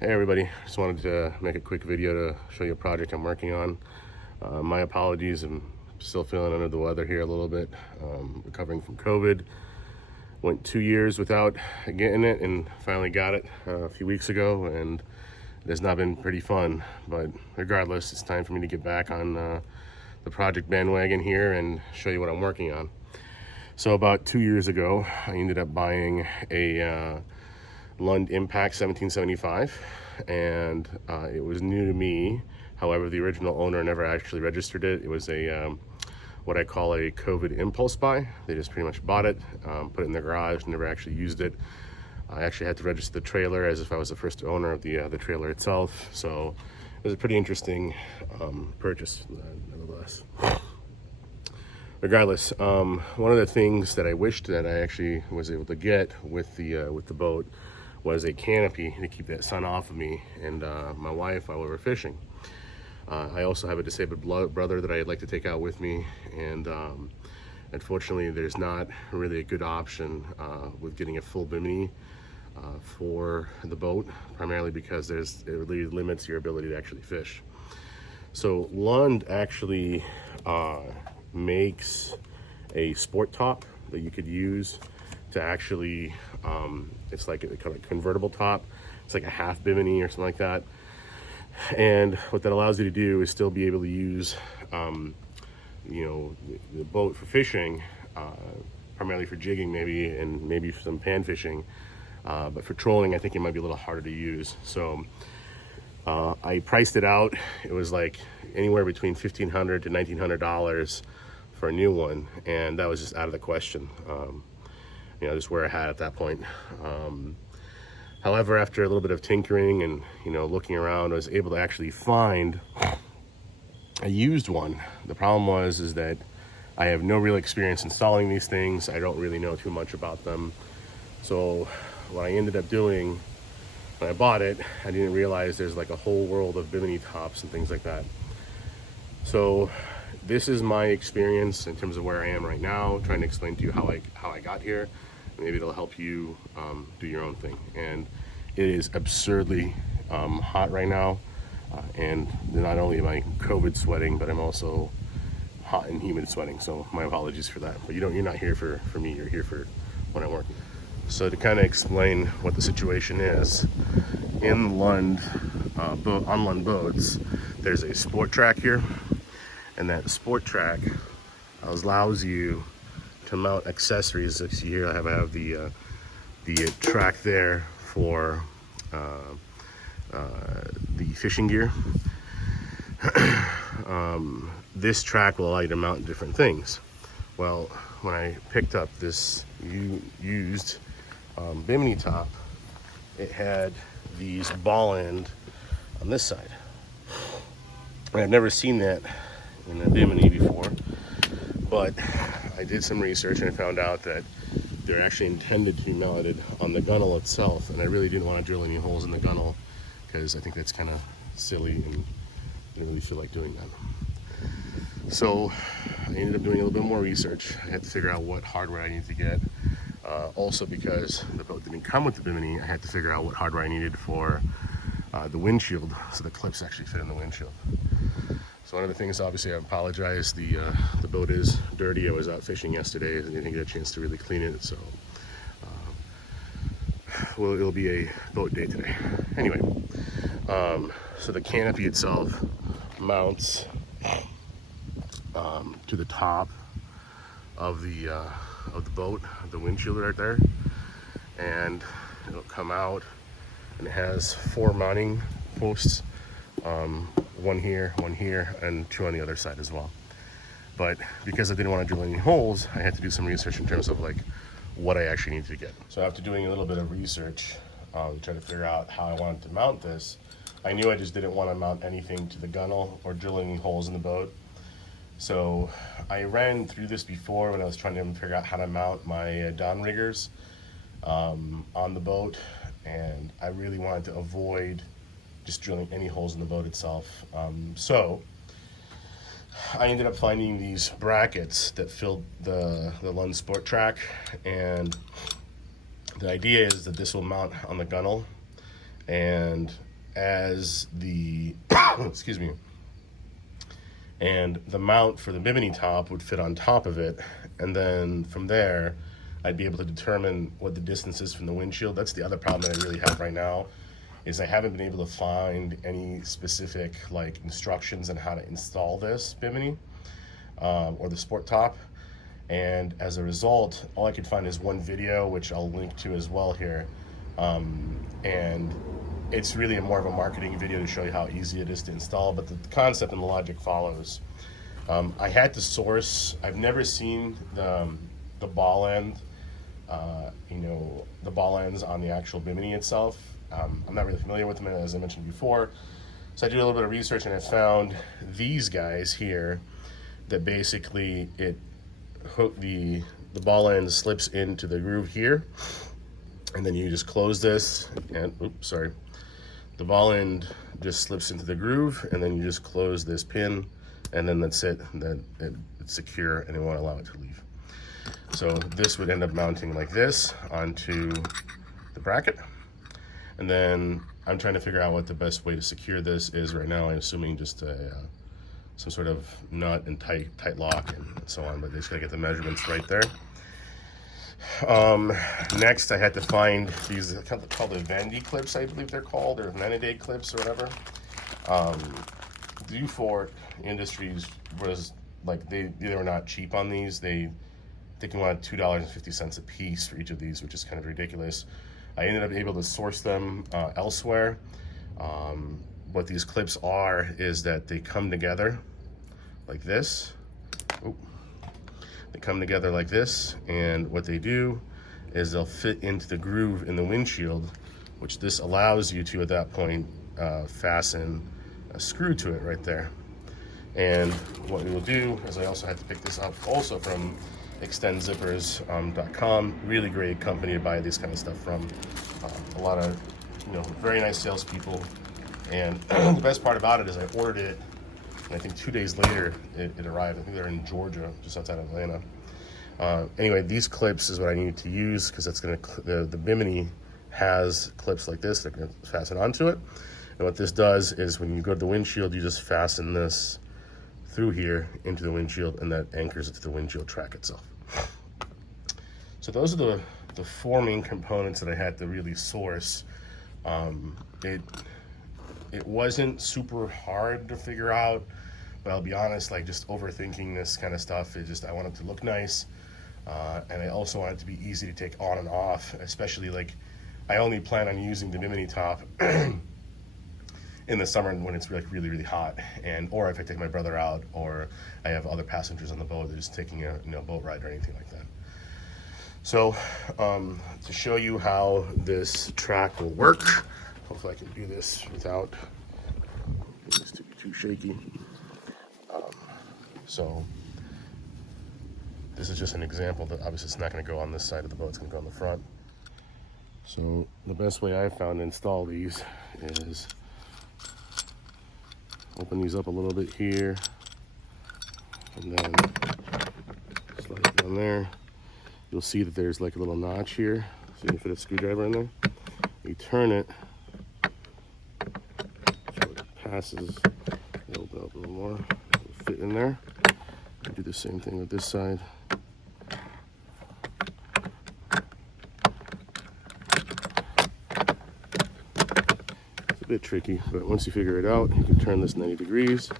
Hey everybody, just wanted to make a quick video to show you a project I'm working on. My apologies, I'm still feeling under the weather here a little bit, recovering from COVID. Went 2 years without getting it and finally got it a few weeks ago, and it has not been pretty fun, but regardless, it's time for me to get back on the project bandwagon here and show you what I'm working on. So about 2 years ago, I ended up buying a Lund Impact 1775, and it was new to me. However, the original owner never actually registered it. It was a what I call a COVID impulse buy. They just pretty much bought it, put it in their garage, never actually used it. I actually had to register the trailer as if I was the first owner of the trailer itself. So it was a pretty interesting purchase, nevertheless. Regardless, one of the things that I wished that I actually was able to get with the boat was a canopy to keep that sun off of me and my wife while we were fishing. I also have a disabled brother that I'd like to take out with me, and unfortunately there's not really a good option with getting a full Bimini for the boat, primarily because it really limits your ability to actually fish. So Lund actually makes a sport top that you could use to actually, it's like a kind of convertible top. It's like a half Bimini or something like that. And what that allows you to do is still be able to use, the boat for fishing, primarily for jigging maybe, and maybe some pan fishing. But for trolling, I think it might be a little harder to use. So I priced it out. It was like anywhere between $1,500 to $1,900 for a new one, and that was just out of the question. Just where I had at that point. However, after a little bit of tinkering and looking around, I was able to actually find a used one. The problem is that I have no real experience installing these things. I don't really know too much about them. So what I ended up doing when I bought it, I didn't realize there's like a whole world of Bimini tops and things like that. So this is my experience in terms of where I am right now, trying to explain to you how I got here. Maybe it'll help you do your own thing. And it is absurdly hot right now, and not only am I COVID sweating, but I'm also hot and humid sweating. So my apologies for that. But you're not here for me. You're here for when I'm working. So to kind of explain what the situation is, in Lund, on Lund boats, there's a sport track here, and that sport track allows you to mount accessories. As you see here, I have the track there for the fishing gear. This track will allow you to mount different things. Well, when I picked up this used Bimini top, it had these ball end on this side. And I've never seen that in a Bimini before, but I did some research and I found out that they're actually intended to be mounted on the gunnel itself, and I really didn't want to drill any holes in the gunnel because I think that's kind of silly and I didn't really feel like doing that. So I ended up doing a little bit more research. I had to figure out what hardware I needed to get. Also, because the boat didn't come with the Bimini, I had to figure out what hardware I needed for the windshield, so the clips actually fit in the windshield. So one of the things, obviously, I apologize. The boat is dirty. I was out fishing yesterday. I didn't get a chance to really clean it, so it'll be a boat day today. Anyway, so the canopy itself mounts to the top of the boat, the windshield right there, and it'll come out, and it has 4 mounting posts. One here, and 2 on the other side as well. But because I didn't want to drill any holes, I had to do some research in terms of like what I actually need to get. So after doing a little bit of research, trying to figure out how I wanted to mount this, I knew I just didn't want to mount anything to the gunnel or drill any holes in the boat. So I ran through this before when I was trying to figure out how to mount my downriggers on the boat, and I really wanted to avoid just drilling any holes in the boat itself. So I ended up finding these brackets that filled the Lund Sport Track, and the idea is that this will mount on the gunnel, and as the, excuse me, and the mount for the Bimini top would fit on top of it. And then from there, I'd be able to determine what the distance is from the windshield. That's the other problem that I really have right now, is I haven't been able to find any specific like instructions on how to install this Bimini or the Sport Top. And as a result, all I could find is one video, which I'll link to as well here. And it's really more of a marketing video to show you how easy it is to install, but the concept and the logic follows. I had to source, I've never seen the ball end, you know, the ball ends on the actual Bimini itself. I'm not really familiar with them, as I mentioned before. So I did a little bit of research and I found these guys here that basically the ball end slips into the groove here, and then you just close this and, oops, sorry. The ball end just slips into the groove, and then you just close this pin, and then that's it. Then it's secure and it won't allow it to leave. So this would end up mounting like this onto the bracket. And then I'm trying to figure out what the best way to secure this is right now. I'm assuming just some sort of nut and tight lock and so on, but they just gotta get the measurements right there. Next, I had to find these called the Vandy clips, I believe they're called, or Vanade clips or whatever. Dufort Industries was like, they were not cheap on these. They can want $2.50 a piece for each of these, which is kind of ridiculous. I ended up able to source them elsewhere. What these clips are is that they come together like this. Oop. They come together like this, and what they do is they'll fit into the groove in the windshield, which this allows you to, at that point, fasten a screw to it right there. And what we will do is, I also had to pick this up also from extendzippers.com. Really great company to buy this kind of stuff from. A lot of, you know, very nice salespeople. And the best part about it is I ordered it, and I think 2 days later it arrived. I think they're in Georgia, just outside Atlanta. Anyway, these clips is what I needed to use, because that's going to, the Bimini has clips like this that are going to fasten onto it. And what this does is, when you go to the windshield, you just fasten this through here into the windshield, and that anchors it to the windshield track itself. So those are the four main components that I had to really source. It wasn't super hard to figure out, but I'll be honest, like, just overthinking this kind of stuff, I want it to look nice, and I also want it to be easy to take on and off, especially, like, I only plan on using the Bimini top in the summer when it's like really hot, or if I take my brother out, or I have other passengers on the boat, they're just taking a boat ride or anything like that. So to show you how this track will work, hopefully I can do this without this to be too shaky. So this is just an example that obviously it's not going to go on this side of the boat, it's going to go on the front. So the best way I've found to install these is open these up a little bit here, and then slide it down there. You'll see that there's like a little notch here, so you can fit a screwdriver in there. You turn it, so it passes, open up a little more, it'll fit in there. You do the same thing with this side. It's a bit tricky, but once you figure it out, you can turn this 90 degrees,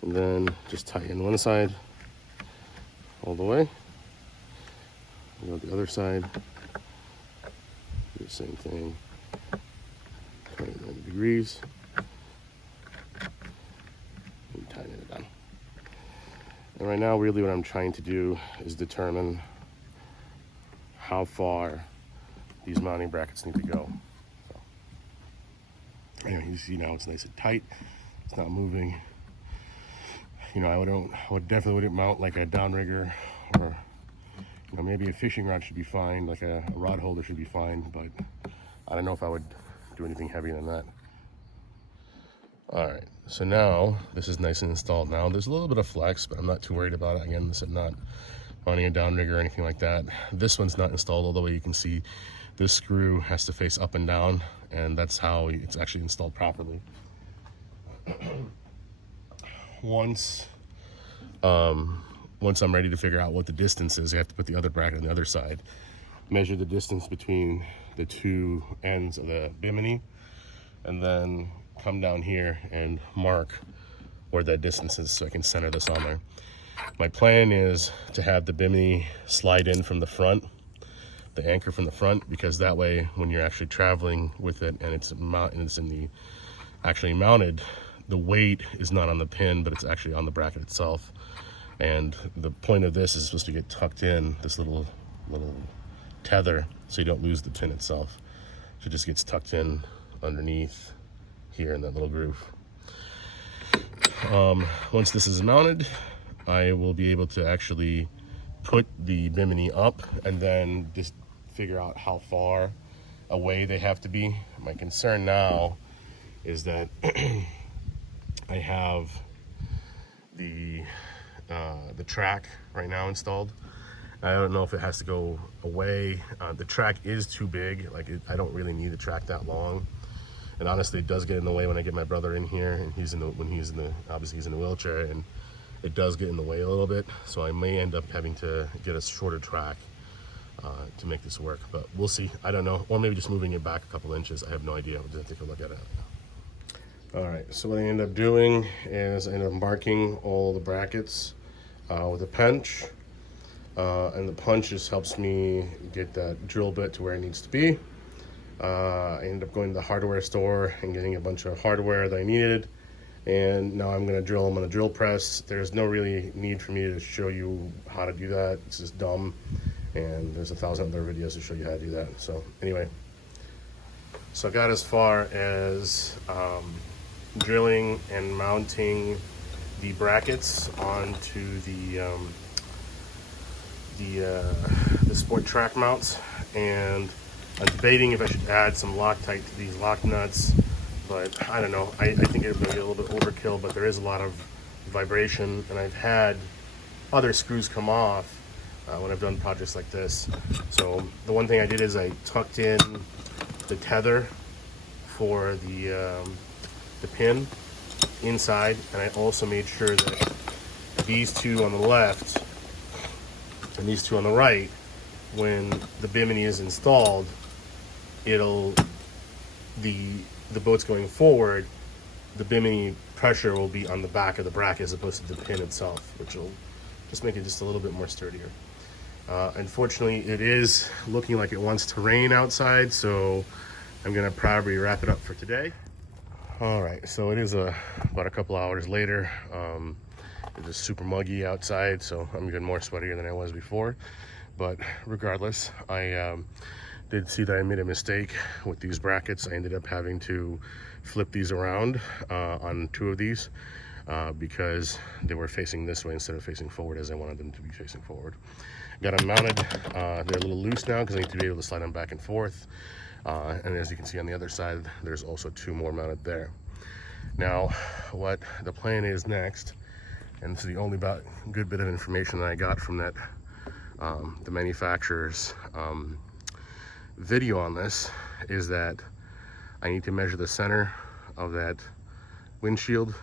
and then just tie in one side all the way. Go to the other side, do the same thing, 90 degrees, and tighten it down. And right now, really what I'm trying to do is determine how far these mounting brackets need to go. So, anyway, you see now it's nice and tight, it's not moving. You know, I definitely wouldn't mount like a downrigger, or maybe a fishing rod should be fine, like a rod holder should be fine, but I don't know if I would do anything heavier than that. All right, so now this is nice and installed. Now there's a little bit of flex, but I'm not too worried about it. Again, this is not mounting a downrigger or anything like that. This one's not installed all the way. You can see this screw has to face up and down, and that's how it's actually installed properly. Once I'm ready to figure out what the distance is, I have to put the other bracket on the other side, measure the distance between the two ends of the Bimini, and then come down here and mark where that distance is so I can center this on there. My plan is to have the Bimini slide in from the front, the anchor from the front, because that way when you're actually traveling with it and it's actually mounted, the weight is not on the pin, but it's actually on the bracket itself. And the point of this is supposed to get tucked in, this little tether, so you don't lose the pin itself. So it just gets tucked in underneath here in that little groove. Once this is mounted, I will be able to actually put the Bimini up and then just figure out how far away they have to be. My concern now is that I have the track right now installed. I don't know if it has to go away. The track is too big. I don't really need the track that long. And honestly, it does get in the way when I get my brother in here, and obviously he's in a wheelchair, and it does get in the way a little bit. So I may end up having to get a shorter track to make this work, but we'll see. I don't know, or maybe just moving it back a couple inches. I have no idea. We'll just take a look at it. All right, so what I end up doing is I end up marking all the brackets with a punch, and the punch just helps me get that drill bit to where it needs to be. I ended up going to the hardware store and getting a bunch of hardware that I needed, and now I'm going to drill them on a drill press. There's no really need for me to show you how to do that. It's just dumb, and there's 1,000 other videos to show you how to do that. So anyway, so I got as far as drilling and mounting the brackets onto the sport track mounts, and I'm debating if I should add some Loctite to these lock nuts, but I don't know. I think it would be a little bit overkill, but there is a lot of vibration, and I've had other screws come off when I've done projects like this. So the one thing I did is I tucked in the tether for the pin inside, and I also made sure that these two on the left and these two on the right, when the Bimini is installed, the boat's going forward, the Bimini pressure will be on the back of the bracket as opposed to the pin itself, which will just make it just a little bit more sturdier. Unfortunately, it is looking like it wants to rain outside, so I'm gonna probably wrap it up for today. All right, so it is about a couple hours later. It's just super muggy outside, so I'm getting more sweatier than I was before. But regardless, I did see that I made a mistake with these brackets. I ended up having to flip these around on two of these because they were facing this way instead of facing forward as I wanted them to be facing forward. Got them mounted. They're a little loose now because I need to be able to slide them back and forth. And as you can see on the other side, there's also two more mounted there. Now, what the plan is next, and this is the only good bit of information that I got from that the manufacturer's video on this, is that I need to measure the center of that windshield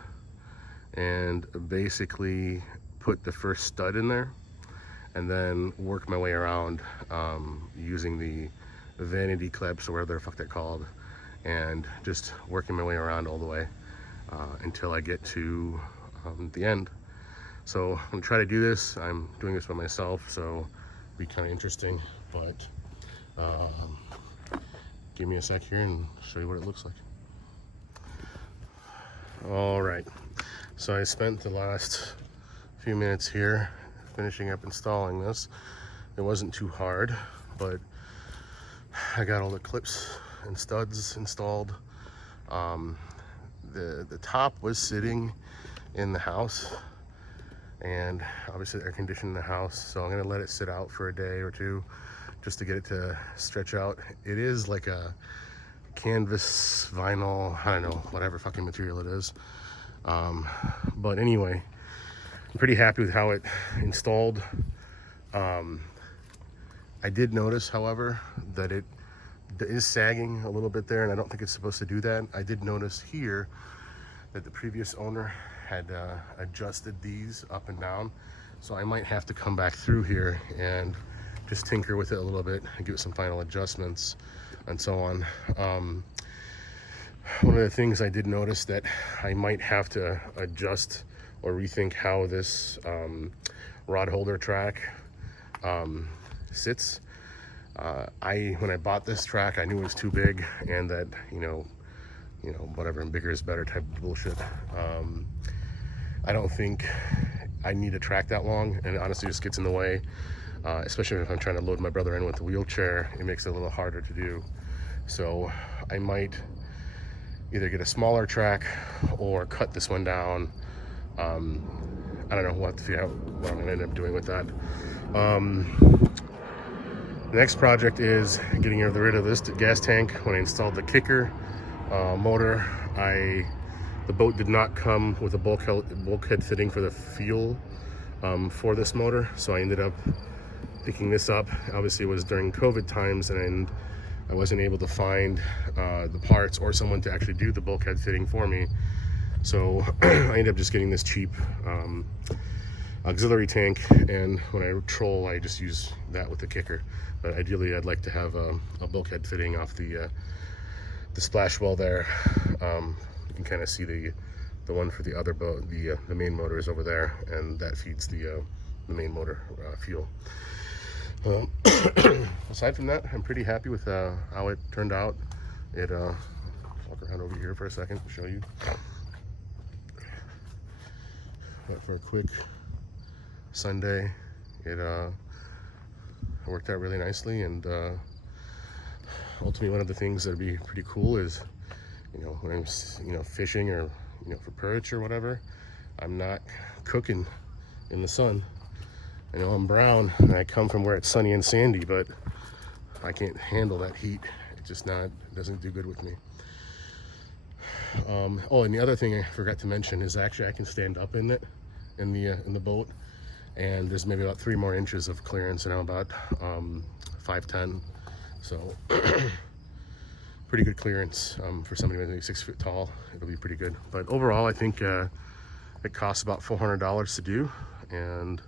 and basically put the first stud in there, and then work my way around using the vanity clips or whatever the fuck they're called, and just working my way around all the way until I get to the end. So I'm gonna try to do this. I'm doing this by myself, so it'll be kind of interesting, but give me a sec here and show you what it looks like. All right, so I spent the last few minutes here finishing up installing this. It wasn't too hard, but I got all the clips and studs installed. The top was sitting in the house, and obviously air conditioned in the house, so I'm gonna let it sit out for a day or two just to get it to stretch out. It is like a canvas, vinyl, I don't know, whatever fucking material it is. But anyway, I'm pretty happy with how it installed. I did notice, however, that it is sagging a little bit there, and I don't think it's supposed to do that. I did notice here that the previous owner had adjusted these up and down, so I might have to come back through here and just tinker with it a little bit and give it some final adjustments and so on. One of the things I did notice that I might have to adjust or rethink how this rod holder track sits. When I bought this track, I knew it was too big, and that you know whatever, and bigger is better type of bullshit. I don't think I need a track that long, and it honestly just gets in the way, especially if I'm trying to load my brother in with the wheelchair. It makes it a little harder to do. So I might either get a smaller track or cut this one down. I don't know, we'll have to figure out what I'm gonna end up doing with that. The next project is getting rid of this gas tank. When I installed the kicker motor, the boat did not come with a bulkhead fitting for the fuel for this motor, so I ended up picking this up. Obviously it was during COVID times, and I wasn't able to find the parts or someone to actually do the bulkhead fitting for me. So I ended up just getting this cheap auxiliary tank, and when I troll, I just use that with the kicker. But ideally, I'd like to have a bulkhead fitting off the splash well there. You can kind of see the one for the other boat. The main motor is over there, and that feeds the main motor fuel. Aside from that, I'm pretty happy with how it turned out. Walk around over here for a second to show you. But for a quick Sunday, it worked out really nicely, and ultimately one of the things that'd be pretty cool is, when I'm fishing or for perch or whatever, I'm not cooking in the sun. I know I'm brown and I come from where it's sunny and sandy, but I can't handle that heat. It doesn't do good with me. Oh, and the other thing I forgot to mention is actually I can stand up in it, in the boat, and there's maybe about 3 more inches of clearance, and I'm about 5'10", so pretty good clearance for somebody maybe 6 foot tall. It'll be pretty good. But overall, I think it costs about $400 to do, and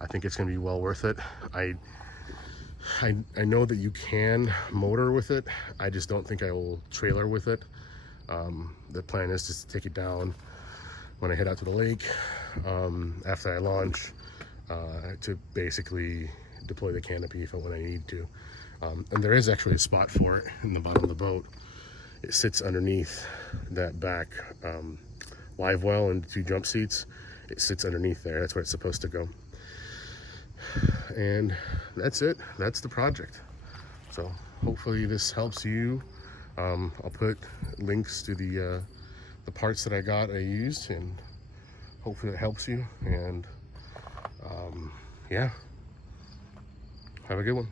I think it's going to be well worth it. I know that you can motor with it. I just don't think I will trailer with it. The plan is just to take it down when I head out to the lake after I launch, to basically deploy the canopy when I need to. And there is actually a spot for it in the bottom of the boat. It sits underneath that back live well and 2 jump seats. It sits underneath there. That's where it's supposed to go. And that's it. That's the project. So hopefully this helps you. I'll put links to the parts that I used, and hopefully it helps you. And yeah, have a good one.